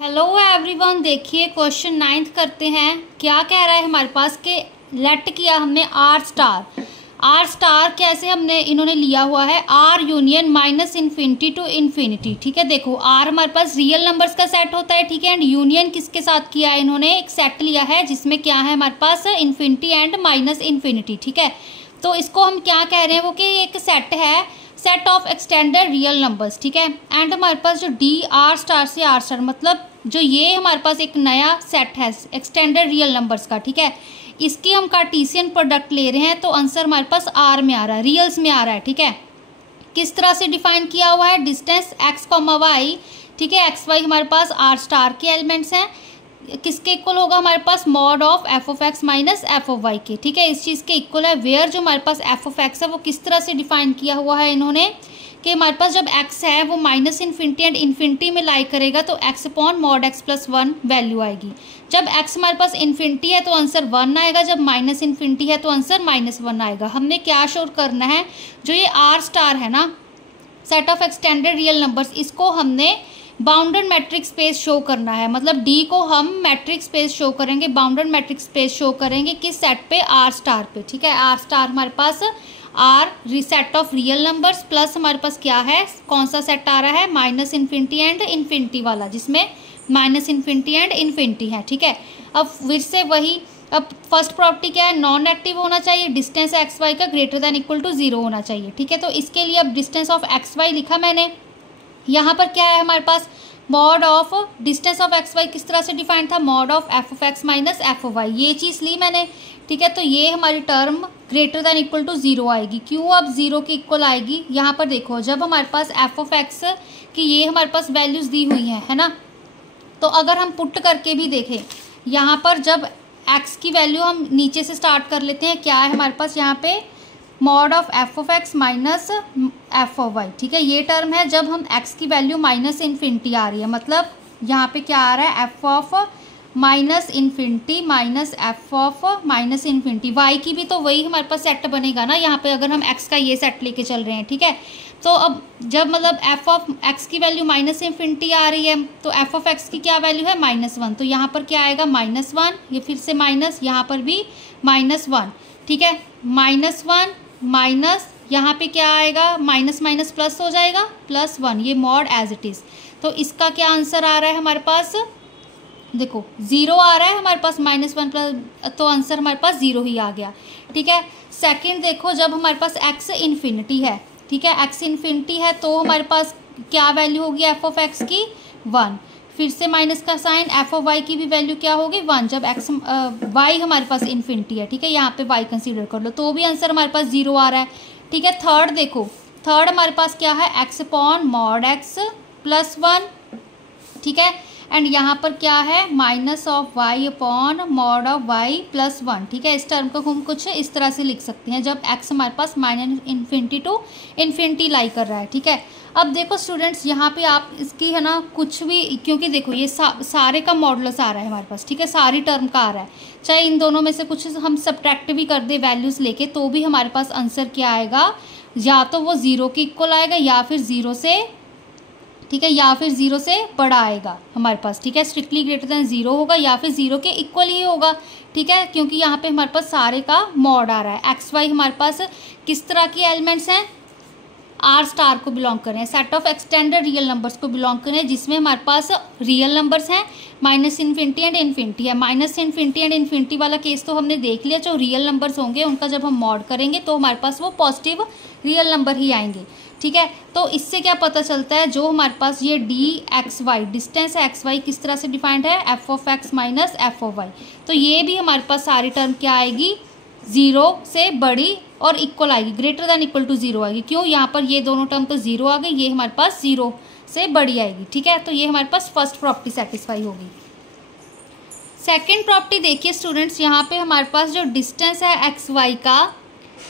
Hello everyone, देखिए question 9th करते हैं। क्या कह रहा है हमारे पास के लेट किया हमने आर स्टार कैसे हमने इन्होंने लिया हुआ है R union minus infinity to infinity. ठीक है, देखो आर हमारे पास रियल नंबर्स का सेट होता है। ठीक है, एंड यूनियन किसके साथ किया है, इन्होंने एक सेट लिया है जिसमें क्या है हमारे पास इन्फिनिटी एंड माइनस इन्फिनिटी। ठीक है, तो इसको हम क्या कह रहे हैं वो कि एक सेट है, set of extended real numbers. ठीक है, एंड हमारे पास जो डी आर स्टार से आर स्टार मतलब जो ये हमारे पास एक नया सेट है एक्सटेंडेड रियल नंबर्स का। ठीक है, इसकी हम कार्टेशियन प्रोडक्ट ले रहे हैं तो आंसर हमारे पास आर में आ रहा है, रियल्स में आ रहा है। ठीक है, किस तरह से डिफाइन किया हुआ है, डिस्टेंस एक्स कॉमा वाई। ठीक है, एक्स वाई हमारे पास आर स्टार के एलिमेंट्स हैं, किसके इक्वल होगा हमारे पास mod of F of x minus F of Y के। ठीक है, इस चीज़ के इक्वल है। वेयर जो हमारे पास एफ ऑफ एक्स है वो किस तरह से डिफाइन किया हुआ है इन्होंने कि हमारे पास जब x है वो माइनस इन्फिनिटी एंड इन्फिनिटी में लाई करेगा तो x upon mod x plus 1 value आएगी। जब x हमारे पास इन्फिनिटी है तो आंसर 1 आएगा, जब माइनस इन्फिनिटी है तो आंसर -1 आएगा। हमने क्या शो करना है, जो ये आर स्टार है ना set of extended real numbers, इसको हमने बाउंडेड मैट्रिक्स स्पेस शो करना है। मतलब D को हम मैट्रिक्स स्पेस शो करेंगे, बाउंडेड मैट्रिक्स स्पेस शो करेंगे किस सेट पे, आर स्टार पे। ठीक है, आर स्टार हमारे पास R set of real numbers plus हमारे पास क्या है, कौन सा सेट आ रहा है, माइनस इन्फिनिटी एंड इन्फिनिटी वाला, जिसमें माइनस इन्फिनिटी एंड इन्फिनिटी है। ठीक है, अब फिर से वही, अब फर्स्ट प्रॉपर्टी क्या है, नॉन नेगेटिव होना चाहिए, डिस्टेंस एक्स वाई का ग्रेटर देन इक्वल टू 0 होना चाहिए। ठीक है, तो इसके लिए अब डिस्टेंस ऑफ एक्स वाई लिखा मैंने। यहाँ पर क्या है हमारे पास mod of distance of x Y किस तरह से डिफाइन था, mod of F of x minus F of Y, ये चीज़ ली मैंने। ठीक है, तो ये हमारी term greater than equal to 0 आएगी। क्यों अब 0 के इक्वल आएगी, यहाँ पर देखो जब हमारे पास एफ ऑफ एक्स की ये हमारे पास वैल्यूज दी हुई है ना, तो अगर हम पुट करके भी देखें यहाँ पर जब एक्स की वैल्यू हम नीचे से स्टार्ट कर लेते हैं, क्या है हमारे पास यहाँ पे mod of F of x minus F of Y. ठीक है, ये टर्म है जब हम एक्स की वैल्यू माइनस इन्फिनिटी आ रही है, मतलब यहाँ पे क्या आ रहा है f of minus infinity minus F of minus infinity. Y की भी तो वही हमारे पास सेट बनेगा ना यहाँ पे, अगर हम एक्स का ये सेट लेके चल रहे हैं। ठीक है, तो अब जब मतलब एफ ऑफ एक्स की वैल्यू माइनस इन्फिनिटी आ रही है तो एफ ऑफ एक्स की क्या वैल्यू है -1, तो यहाँ पर क्या आएगा -1, ये फिर से माइनस, यहाँ पर भी -1। ठीक है, -1 माइनस यहाँ पे क्या आएगा, माइनस माइनस प्लस हो जाएगा +1, ये मॉड एज इट इज़। तो इसका क्या आंसर आ रहा है हमारे पास, देखो 0 आ रहा है हमारे पास -1 प्लस, तो आंसर हमारे पास 0 ही आ गया। ठीक है, सेकंड देखो जब हमारे पास x इन्फिनिटी है, ठीक है x इन्फिनिटी है तो हमारे पास क्या वैल्यू होगी एफ ऑफ एक्स की 1, फिर से माइनस का साइन, एफ ऑफ वाई की भी वैल्यू क्या होगी 1, जब एक्स वाई हमारे पास इन्फिनिटी है। ठीक है, यहाँ पे वाई कंसीडर कर लो तो भी आंसर हमारे पास 0 आ रहा है। ठीक है, थर्ड देखो, थर्ड हमारे पास क्या है x upon mod x plus 1। ठीक है, एंड यहाँ पर क्या है minus of y upon mod of y plus 1। ठीक है, इस टर्म को हम कुछ इस तरह से लिख सकते हैं जब x हमारे पास minus infinity to infinity lie कर रहा है। ठीक है, अब देखो स्टूडेंट्स यहाँ पे आप इसकी है ना कुछ भी, क्योंकि देखो ये सारे का मॉडुलस आ रहा है हमारे पास। ठीक है, सारी टर्म का आ रहा है, चाहे इन दोनों में से कुछ हम सब्ट्रैक्ट भी कर दे वैल्यूज़ लेके तो भी हमारे पास आंसर क्या आएगा, या तो वो 0 के इक्वल आएगा या फिर 0 से, ठीक है, या फिर 0 से बड़ा आएगा हमारे पास। ठीक है, स्ट्रिक्टली ग्रेटर देन 0 होगा या फिर 0 के इक्वल ही होगा। ठीक है, क्योंकि यहाँ पे हमारे पास सारे का मॉड आ रहा है। एक्स वाई हमारे पास किस तरह के एलिमेंट्स हैं, आर स्टार को बिलोंग करें, set of extended real numbers को बिलोंग करें, जिसमें हमारे पास रियल नंबर्स हैं माइनस इन्फिनिटी एंड इन्फिनिटी है। माइनस इन्फिनिटी एंड इन्फिनिटी वाला केस तो हमने देख लिया, जो रियल नंबर्स होंगे उनका जब हम मॉड करेंगे तो हमारे पास वो पॉजिटिव रियल नंबर ही आएंगे। ठीक है, तो इससे क्या पता चलता है, जो हमारे पास ये डी एक्स वाई डिस्टेंस है एक्स वाई किस तरह से डिफाइंड है, f of x minus F of y, तो ये भी हमारे पास सारी टर्म क्या आएगी 0 से बड़ी और इक्वल आएगी, ग्रेटर देन इक्वल टू 0 आएगी। क्यों, यहाँ पर ये दोनों टर्म तो 0 आ गई, ये हमारे पास 0 से बड़ी आएगी। ठीक है, तो ये हमारे पास फर्स्ट प्रॉपर्टी सेटिस्फाई होगी। सेकेंड प्रॉपर्टी देखिए स्टूडेंट्स, यहाँ पे हमारे पास जो डिस्टेंस है एक्स वाई का,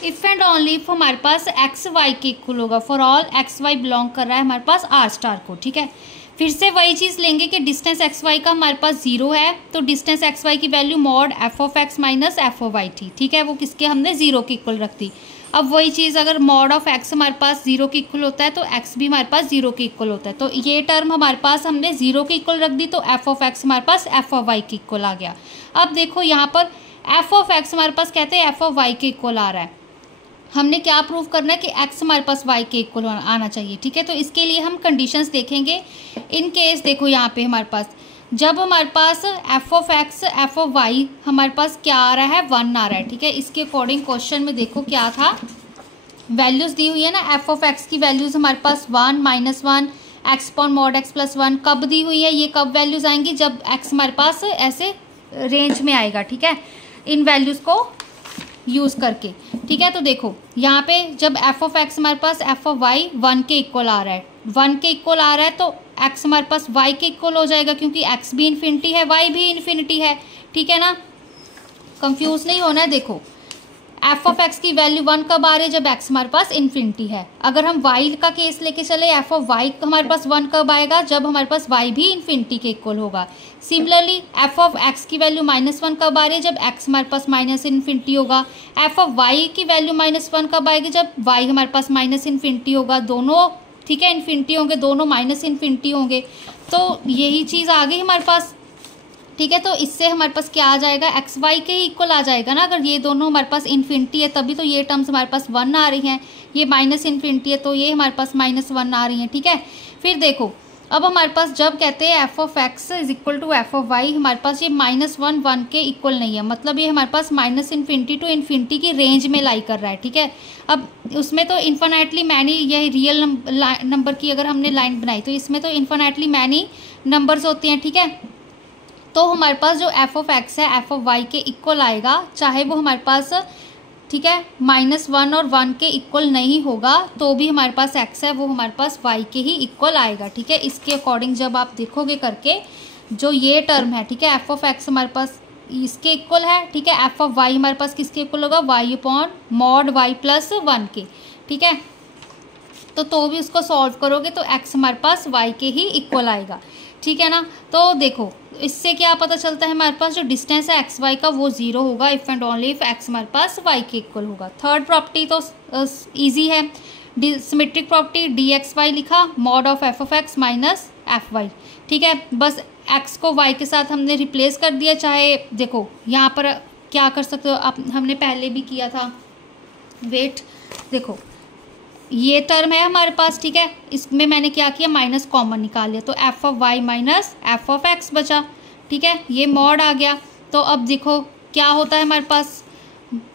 इफ़ एंड ओनली इफ हमारे पास एक्स वाई के इक्वल होगा, for all x y belong कर रहा है हमारे पास आर स्टार को। ठीक है, फिर से वही चीज़ लेंगे कि डिस्टेंस एक्स वाई का हमारे पास 0 है तो डिस्टेंस एक्स वाई की value mod f of x minus F of y थी। ठीक है, वो किसके हमने 0 के इक्वल रख दी। अब वही चीज़ अगर मॉड ऑफ एक्स हमारे पास 0 के इक्वल होता है तो एक्स भी हमारे पास 0 के इक्वल होता है। तो ये टर्म हमारे पास हमने 0 के इक्वल रख दी, तो एफ ऑफ एक्स हमारे पास एफ ऑफ वाई के इक्वल आ गया। अब देखो यहाँ पर एफ ऑफ एक्स हमारे पास कहते हैं एफ ऑफ वाई के इक्वल आ रहा है। हमने क्या प्रूव करना है कि एक्स हमारे पास वाई के इक्वल आना चाहिए, ठीक है। तो इसके लिए हम कंडीशंस देखेंगे। इन केस देखो यहाँ पे हमारे पास जब हमारे पास F of X F of Y हमारे पास क्या आ रहा है, 1 आ रहा है, ठीक है। इसके अकॉर्डिंग क्वेश्चन में देखो क्या था, वैल्यूज़ दी हुई है ना, एफ ऑफ एक्स की वैल्यूज़ हमारे पास 1 -1 x upon mod x plus 1 कब दी हुई है, ये कब वैल्यूज़ आएंगी, जब एक्स हमारे पास ऐसे रेंज में आएगा, ठीक है, इन वैल्यूज़ को यूज़ करके, ठीक है। तो देखो यहाँ पे जब एफ ऑफ एक्स हमारे पास एफ ऑफ वाई 1 के इक्वल आ रहा है, 1 के इक्वल आ रहा है, तो एक्स हमारे पास वाई के इक्वल हो जाएगा, क्योंकि एक्स भी इन्फिनिटी है वाई भी इन्फिनिटी है, ठीक है ना। कंफ्यूज नहीं होना है। देखो एफ ऑफ एक्स की वैल्यू 1 कब आ रही है, जब एक्स हमारे पास इन्फिनिटी है। अगर हम वाई का केस लेके चले, एफ ऑफ वाई हमारे पास 1 कब आएगा, जब हमारे पास वाई भी इन्फिनिटी के इक्वल होगा। सिमिलरली एफ ऑफ एक्स की वैल्यू -1 कब आ रही है, जब एक्स हमारे पास माइनस इन्फिनिटी होगा। एफ ऑफ वाई की वैल्यू -1 कब आएगी, जब वाई हमारे पास माइनस इन्फिनिटी होगा। दोनों, ठीक है, इन्फिनिटी होंगे, दोनों माइनस इन्फिनिटी होंगे। तो यही चीज़ आ गई हमारे पास, ठीक है। तो इससे हमारे पास क्या आ जाएगा, एक्स वाई के ही इक्वल आ जाएगा ना। अगर ये दोनों हमारे पास इन्फिनिटी है तभी तो ये टर्म्स हमारे पास 1 आ रही हैं, ये माइनस इन्फिनिटी है तो ये हमारे पास -1 आ रही हैं, ठीक है। फिर देखो अब हमारे पास जब कहते हैं f of x is equal to f of Y, हमारे पास ये -1 1 के इक्वल नहीं है, मतलब ये हमारे पास माइनस इन्फिनिटी टू इन्फिनिटी की रेंज में लाई कर रहा है, ठीक है। अब उसमें तो इन्फिनिटली मैनी, ये रियल नंबर की अगर हमने लाइन बनाई तो इसमें तो इन्फिनिटली मैनी नंबर्स होते हैं, ठीक है। तो हमारे पास जो एफ ऑफ एक्स है एफ ऑफ वाई के इक्वल आएगा, चाहे वो हमारे पास, ठीक है, -1 और 1 के इक्वल नहीं होगा तो भी हमारे पास एक्स है वो हमारे पास वाई के ही इक्वल आएगा, ठीक है। इसके अकॉर्डिंग जब आप देखोगे करके जो ये टर्म है, ठीक है, एफ ऑफ एक्स हमारे पास इसके इक्वल है, ठीक है। एफ ऑफ वाई हमारे पास किसके इक्वल होगा, y upon mod Y plus 1 के, ठीक है। तो भी उसको सॉल्व करोगे तो एक्स हमारे पास वाई के ही इक्वल आएगा, ठीक है ना। तो देखो इससे क्या पता चलता है, हमारे पास जो डिस्टेंस है एक्स वाई का वो 0 होगा if and only if X हमारे पास वाई के इक्वल होगा। थर्ड प्रॉपर्टी तो इजी है, symmetric property D x Y लिखा, mod of F of x minus F Y, ठीक है। बस एक्स को वाई के साथ हमने रिप्लेस कर दिया। चाहे देखो यहाँ पर क्या कर सकते हो आप, हमने पहले भी किया था, वेट देखो ये टर्म है हमारे पास, ठीक है, इसमें मैंने क्या किया, माइनस कॉमन निकाल लिया, तो F of y minus F of x बचा, ठीक है, ये मॉड आ गया। तो अब देखो क्या होता है हमारे पास,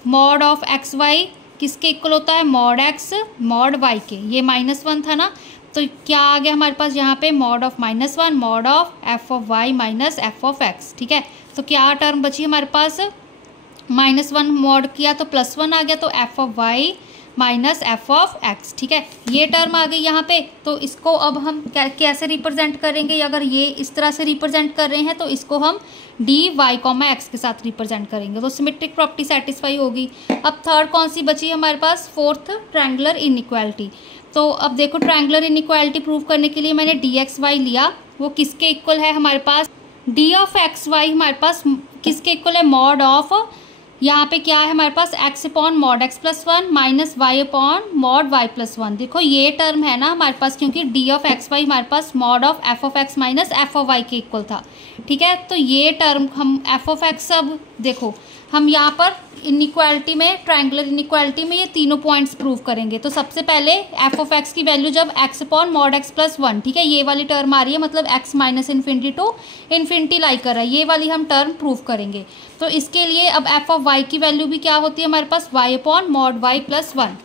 मॉड ऑफ एक्स वाई किसके इक्वल होता है, मॉड एक्स मॉड वाई के, ये -1 था ना, तो क्या आ गया हमारे पास यहाँ पे, mod of -1 mod of F of y minus F of x, ठीक है। तो क्या टर्म बची हमारे पास, -1 मॉड किया तो +1 आ गया, तो F of y minus F of x, ठीक है, ये टर्म आ गई यहाँ पे। तो इसको अब हम कैसे रिप्रेजेंट करेंगे, अगर ये इस तरह से रिप्रेजेंट कर रहे हैं तो इसको हम डी वाई कॉमा एक्स के साथ रिप्रेजेंट करेंगे, तो सिमेट्रिक प्रॉपर्टी सेटिस्फाई होगी। अब थर्ड कौन सी बची हमारे पास, फोर्थ ट्रायंगुलर इनइक्वालिटी। तो अब देखो ट्रायंगुलर इनइक्वालिटी प्रूव करने के लिए मैंने डी एक्स वाई लिया, वो किसके इक्वल है हमारे पास, डी ऑफ एक्स वाई हमारे पास किसके इक्वल है, मॉड ऑफ, यहाँ पे क्या है हमारे पास, X upon mod x plus 1 minus Y upon mod Y plus 1। देखो ये टर्म है ना हमारे पास, क्योंकि डी ऑफ एक्स वाई हमारे पास mod of F of x minus F of Y के इक्वल था, ठीक है। तो ये टर्म हम एफ ऑफ एक्स, अब देखो हम यहाँ पर इनइक्वालिटी में, ट्रायंगुलर इनइक्वालिटी में ये तीनों पॉइंट्स प्रूव करेंगे। तो सबसे पहले एफ ऑफ एक्स की वैल्यू जब x upon mod x plus 1, ठीक है, ये वाली टर्म आ रही है, मतलब X minus infinity to infinity lie कर रहा है, ये वाली हम टर्म प्रूव करेंगे। तो इसके लिए अब एफ ऑफ वाई की वैल्यू भी क्या होती है हमारे पास, Y upon mod Y plus 1।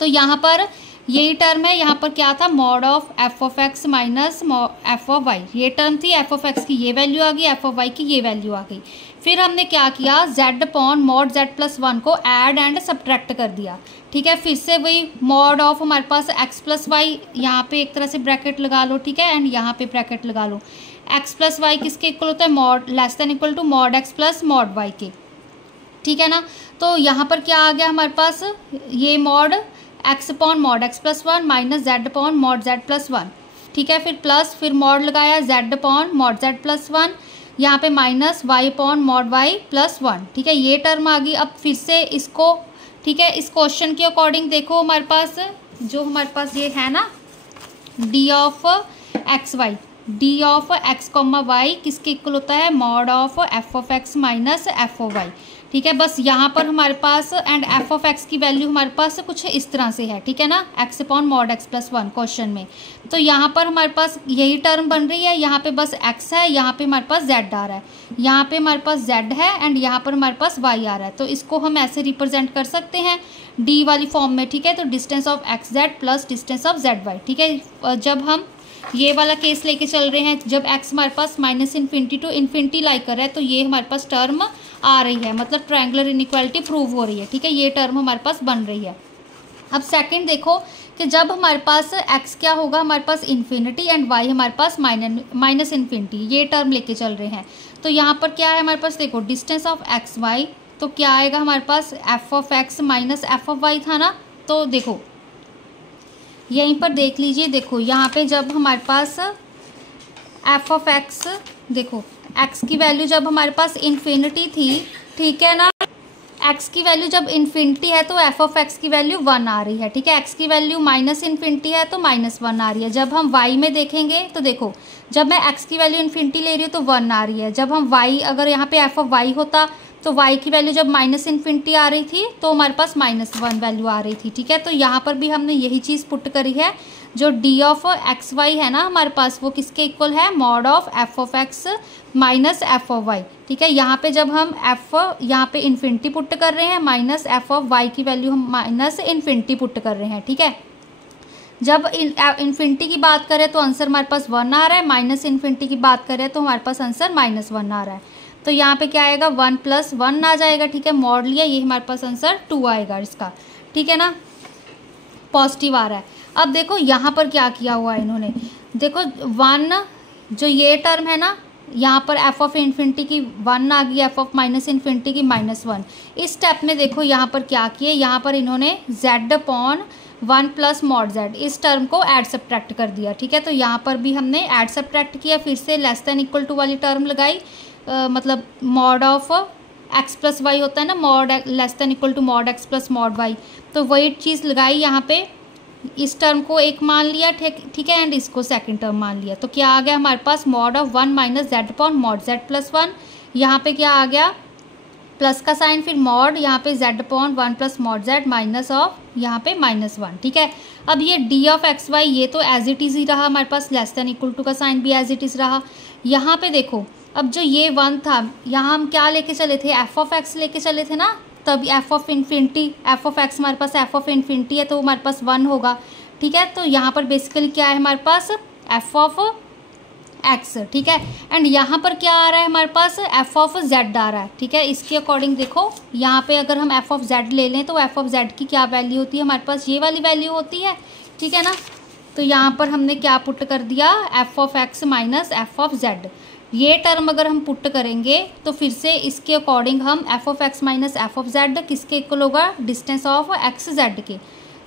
तो यहाँ पर यही टर्म है, यहाँ पर क्या था, mod of F of x minus F of Y, ये टर्म थी, एफ ऑफ एक्स की ये वैल्यू आ गई, एफ ऑफ वाई की ये वैल्यू आ गई। फिर हमने क्या किया, Z upon mod z plus 1 को ऐड एंड सब्ट्रैक्ट कर दिया, ठीक है। फिर से वही मॉड ऑफ हमारे पास एक्स प्लस वाई, यहाँ पे एक तरह से ब्रैकेट लगा लो, ठीक है, एंड यहाँ पे ब्रैकेट लगा लो, एक्स प्लस वाई किसके इक्वल होता है, mod less than equal to mod x plus mod y के, ठीक है ना। तो यहाँ पर क्या आ गया हमारे पास, ये mod x upon mod x plus 1 minus z upon mod z plus 1, ठीक है, फिर प्लस, फिर मॉड लगाया z upon mod z plus 1, यहाँ पे minus Y upon mod Y plus 1, ठीक है, ये टर्म आ गई। अब फिर से इसको ठीक है। इस क्वेश्चन के अकॉर्डिंग देखो हमारे पास जो हमारे पास ये है ना d of x y, d of x comma y किसके इक्वल होता है, mod of F of x minus F of Y. ठीक है, बस यहाँ पर हमारे पास एंड एफ ऑफ एक्स की वैल्यू हमारे पास कुछ इस तरह से है, ठीक है ना, x upon mod x plus 1 question में। तो यहाँ पर हमारे पास यही टर्म बन रही है, यहाँ पे बस एक्स है, यहाँ पे हमारे पास जेड आ रहा है, यहाँ पे हमारे पास जेड है एंड यहाँ पर हमारे पास वाई आ रहा है। तो इसको हम ऐसे रिप्रेजेंट कर सकते हैं डी वाली फॉर्म में, ठीक है। तो distance of x z plus distance of z y, ठीक है। जब हम ये वाला केस लेके चल रहे हैं, जब x हमारे पास minus infinity to infinity lie कर रहा है, तो ये हमारे पास टर्म आ रही है, मतलब ट्रायंगुलर इनइक्वालिटी प्रूव हो रही है, ठीक है। ये टर्म हमारे पास बन रही है। अब सेकंड देखो कि जब हमारे पास x क्या होगा, हमारे पास इन्फिनिटी एंड y हमारे पास माइनस इन्फिनिटी, ये टर्म लेके चल रहे हैं। तो यहाँ पर क्या है हमारे पास, देखो डिस्टेंस ऑफ एक्स वाई, तो क्या आएगा हमारे पास F of x minus F of Y था ना। तो देखो यहीं पर देख लीजिए, देखो यहाँ पे जब हमारे पास एफ ऑफ एक्स, देखो एक्स की वैल्यू जब हमारे पास इन्फिनिटी थी, ठीक है ना, एक्स की वैल्यू जब इन्फिनिटी है तो एफ ऑफ एक्स की वैल्यू 1 आ रही है, ठीक है। एक्स की वैल्यू माइनस इन्फिनिटी है तो -1 आ रही है। जब हम वाई में देखेंगे तो देखो जब मैं एक्स की वैल्यू इन्फिनिटी ले रही हूँ तो 1 आ रही है। जब हम वाई, अगर यहाँ पे एफ ऑफ वाई होता तो y की वैल्यू जब माइनस इन्फिनिटी आ रही थी तो हमारे पास -1 वैल्यू आ रही थी, ठीक है। तो यहाँ पर भी हमने यही चीज़ पुट करी है, जो डी ऑफ एक्स वाई है ना हमारे पास, वो किसके इक्वल है, mod of F of x minus F of Y, ठीक है। यहाँ पे जब हम एफ यहाँ पे इन्फिनिटी पुट कर रहे हैं, माइनस एफ ऑफ वाई की वैल्यू हम माइनस इन्फिनिटी पुट कर रहे हैं, ठीक है। जब इन्फिनिटी की बात करें तो आंसर हमारे पास 1 आ रहा है, माइनस इन्फिनिटी की बात करें तो हमारे पास आंसर -1 आ रहा है। तो यहाँ पे क्या आएगा, 1 + 1 आ जाएगा, ठीक है। मॉड लिया, ये हमारे पास आंसर 2 आएगा इसका, ठीक है ना, पॉजिटिव आ रहा है। अब देखो यहाँ पर क्या किया हुआ है इन्होंने, देखो 1 जो ये टर्म है ना, यहाँ पर एफ ऑफ इन्फिनिटी की 1 आ गई, एफ ऑफ माइनस इन्फिनिटी की -1। इस स्टेप में देखो यहाँ पर क्या किए, यहाँ पर इन्होंने z अपॉन 1 + मॉड z, इस टर्म को ऐड सब्ट्रैक्ट कर दिया, ठीक है। तो यहाँ पर भी हमने ऐड सब्ट्रैक्ट किया, फिर से लेस देन इक्वल टू वाली टर्म लगाई, मतलब mod of x plus y होता है ना, mod less than equal to mod x plus mod y, तो वही चीज़ लगाई यहाँ पे, इस टर्म को एक मान लिया, ठीक है, एंड इसको सेकंड टर्म मान लिया। तो क्या आ गया हमारे पास, mod of 1 - z upon mod z + 1, यहाँ पे क्या आ गया, प्लस का साइन, फिर मॉड, यहाँ पे z upon 1 + mod z minus of यहाँ पे -1, ठीक है। अब ये डी ऑफ एक्स वाई ये तो एज इट इज़ ही रहा हमारे पास, लेस देन इक्वल टू का साइन भी एज इट इज़ रहा। यहाँ पे देखो अब जो ये 1 था, यहाँ हम क्या लेके चले थे, एफ ऑफ एक्स लेके चले थे ना, तब F of infinity, F of x हमारे पास एफ ऑफ इन्फिनिटी है तो हमारे पास 1 होगा, ठीक है। तो यहाँ पर बेसिकली क्या है हमारे पास, एफ ऑफ एक्स, ठीक है, एंड यहाँ पर क्या आ रहा है हमारे पास, एफ ऑफ जेड आ रहा है, ठीक है। इसके अकॉर्डिंग देखो यहाँ पे अगर हम एफ ऑफ जेड ले लें तो एफ ऑफ जेड की क्या वैल्यू होती है हमारे पास, ये वाली वैल्यू होती है, ठीक है ना। तो यहाँ पर हमने क्या पुट कर दिया, F of x minus F of Z, ये टर्म अगर हम पुट करेंगे तो फिर से इसके अकॉर्डिंग हम F of x minus F of Z किसके इक्वल होगा, डिस्टेंस ऑफ एक्स जेड के।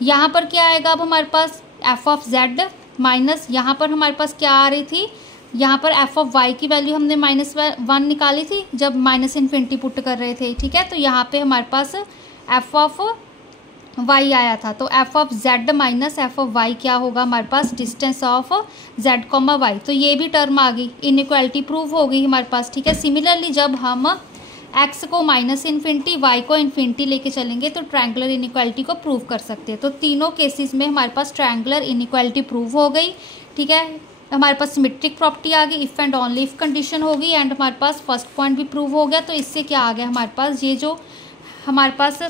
यहाँ पर क्या आएगा अब हमारे पास, एफ ऑफ जेड माइनस, यहाँ पर हमारे पास क्या आ रही थी, यहाँ पर एफ ऑफ वाई की वैल्यू हमने -1 निकाली थी जब माइनस इन्फिनिटी पुट कर रहे थे, ठीक है। तो यहाँ पे हमारे पास एफ ऑफ वाई आया था, तो F of Z minus F of Y क्या होगा हमारे पास, distance of Z comma Y. तो ये भी टर्म आ गई, इनइक्वालिटी प्रूव हो गई हमारे पास, ठीक है। सिमिलरली जब हम एक्स को माइनस इन्फिनिटी, वाई को इन्फिनिटी लेके चलेंगे तो ट्रायंगुलर इनइक्वालिटी को प्रूव कर सकते हैं। तो तीनों केसेस में हमारे पास ट्रायंगुलर इनइक्वालिटी प्रूव हो गई, ठीक है। हमारे पास सिमेट्रिक प्रॉपर्टी आ गई, if and only if condition होगी, एंड हमारे पास फर्स्ट पॉइंट भी प्रूव हो गया। तो इससे क्या आ गया हमारे पास, ये जो हमारे पास,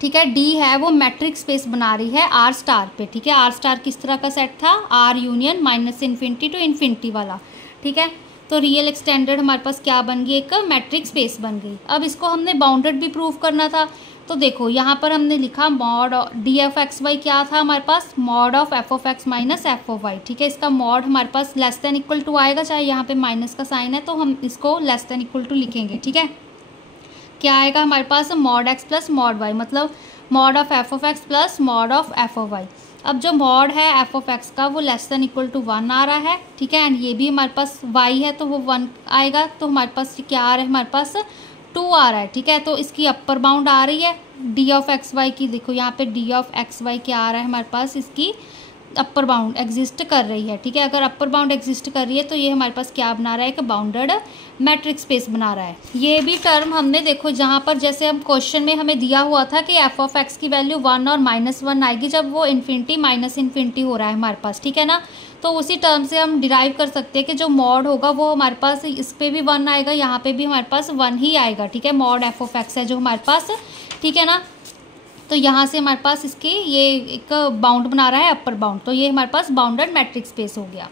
ठीक है, डी है वो मैट्रिक्स स्पेस बना रही है आर स्टार पे, ठीक है। आर स्टार किस तरह का सेट था, R union minus infinity to infinity वाला, ठीक है। तो रियल एक्सटेंडेड हमारे पास क्या बन गई, एक मैट्रिक्स स्पेस बन गई। अब इसको हमने बाउंडेड भी प्रूव करना था, तो देखो यहाँ पर हमने लिखा mod D F X Y क्या था हमारे पास, mod of F of x minus F of Y, ठीक है। इसका मॉड हमारे पास लेस देन इक्वल टू आएगा, चाहे यहाँ पे माइनस का साइन है तो हम इसको लेस देन इक्वल टू लिखेंगे, ठीक है। क्या आएगा हमारे पास, mod x plus mod y, मतलब mod of F of x plus mod of F of y. अब जो मॉड है एफ ऑफ एक्स का वो लेस देन इक्वल टू 1 आ रहा है, ठीक है, एंड ये भी हमारे पास वाई है तो वो 1 आएगा, तो हमारे पास क्या आ रहा है हमारे पास 2 आ रहा है, ठीक है। तो इसकी अपर बाउंड आ रही है डी ऑफ एक्स वाई की, देखो यहाँ पे डी ऑफ एक्स वाई क्या आ रहा है हमारे पास, इसकी अपर बाउंड एग्जिस्ट कर रही है, ठीक है। अगर अपर बाउंड एग्जिस्ट कर रही है तो ये हमारे पास क्या बना रहा है, एक बाउंडेड मैट्रिक स्पेस बना रहा है। ये भी टर्म हमने देखो जहाँ पर जैसे हम क्वेश्चन में हमें दिया हुआ था कि एफ ऑफ एक्स की वैल्यू 1 और -1 आएगी जब वो इन्फिनिटी माइनस इन्फिनिटी हो रहा है हमारे पास, ठीक है ना। तो उसी टर्म से हम डिराइव कर सकते हैं कि जो मॉड होगा वो हमारे पास इस पर भी 1 आएगा, यहाँ पे भी हमारे पास 1 ही आएगा, ठीक है। मॉड एफ ऑफ एक्स है जो हमारे पास, ठीक है ना। तो यहाँ से हमारे पास इसके ये एक बाउंड बना रहा है अपर बाउंड, तो ये हमारे पास बाउंडेड मैट्रिक स्पेस हो गया।